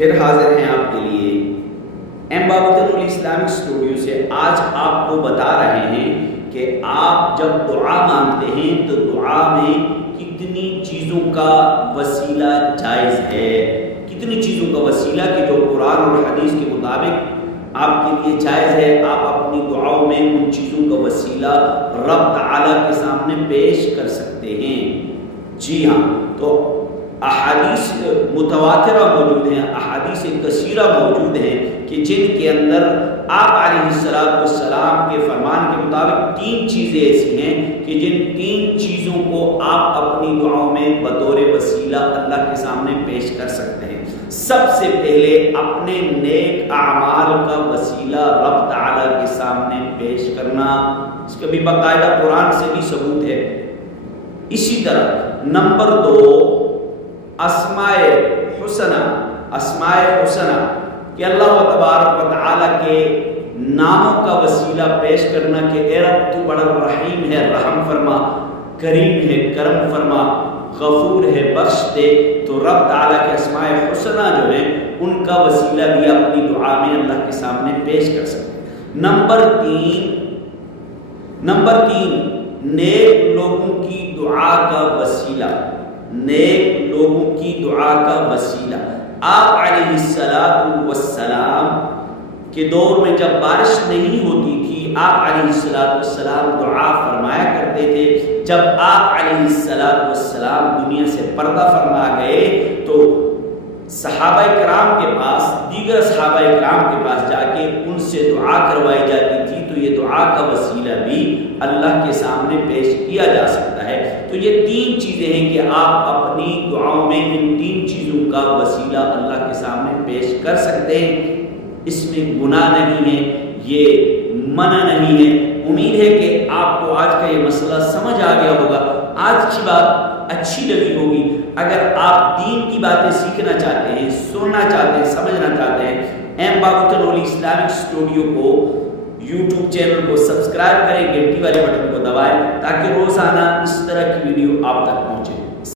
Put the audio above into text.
پھر حاضر ہیں آپ کے لیے ایم بابتن اسلامک اسٹوڈیو سے۔ آج آپ کو بتا رہے ہیں کہ آپ جب دعا مانگتے ہیں تو دعا میں کتنی چیزوں کا وسیلہ جائز ہے، کتنی چیزوں کا وسیلہ کہ جو قرآن اور حدیث کے مطابق آپ کے لیے جائز ہے، آپ اپنی دعاؤں میں ان چیزوں کا وسیلہ رب تعالیٰ کے سامنے پیش کر سکتے ہیں۔ جی ہاں، تو احادیث متواترہ موجود ہیں، احادیث کثیرہ موجود ہیں کہ جن کے اندر آپ علیہ السلام کے فرمان کے مطابق 3 چیزیں ایسی ہیں کہ جن 3 چیزوں کو آپ اپنی دعاؤں میں بطور وسیلہ اللہ کے سامنے پیش کر سکتے ہیں۔ سب سے پہلے اپنے نیک اعمال کا وسیلہ رب تعالیٰ کے سامنے پیش کرنا، اس کا بھی باقاعدہ قرآن سے بھی ثبوت ہے۔ اسی طرح نمبر 2 اسماء حسنہ کہ اللہ تبارک و تعالیٰ کے ناموں کا وسیلہ پیش کرنا کہ اے رب تو بڑا رحیم ہے، رحم فرما، کریم ہے، کرم فرما، غفور ہے، بخش دے۔ تو رب تعالیٰ کے اسماء حسنہ جو ہیں ان کا وسیلہ بھی اپنی دعا میں اللہ کے سامنے پیش کر سکتے۔ نمبر 3 نیک لوگوں کی دعا کا وسیلہ، نیک لوگوں کی دعا کا وسیلہ۔ آپ علیہ السلام کے دور میں جب بارش نہیں ہوتی تھی، آپ علیہ السلام دعا فرمایا کرتے تھے۔ جب آپ علیہ السلام دنیا سے پردہ فرما گئے تو صحابہ کرام کے پاس، دیگر صحابہ کرام کے پاس جا کے ان سے دعا کروائی جاتی تھی، تو یہ دعا کا وسیلہ بھی اللہ کے سامنے پیش کیا جا سکتا ہے۔ تو یہ 3 چیزیں ہیں کہ آپ اپنی دعاؤں میں ان 3 چیزوں کا وسیلہ اللہ کے سامنے پیش کر سکتے ہیں۔ اس میں گناہ نہیں ہے، یہ منع نہیں ہے۔ امید ہے کہ آپ کو آج کا یہ مسئلہ سمجھ آ گیا ہوگا، آج کی بات اچھی لگی ہوگی۔ اگر آپ دین کی باتیں سیکھنا چاہتے ہیں، سننا چاہتے ہیں، سمجھنا چاہتے ہیں، ایم بابتن اسلامک اسٹوڈیو کو یوٹیوب چینل کو سبسکرائب کریں، گھنٹی والے بٹن کو دبائیں تاکہ روزانہ اس طرح کی ویڈیو آپ تک پہنچے۔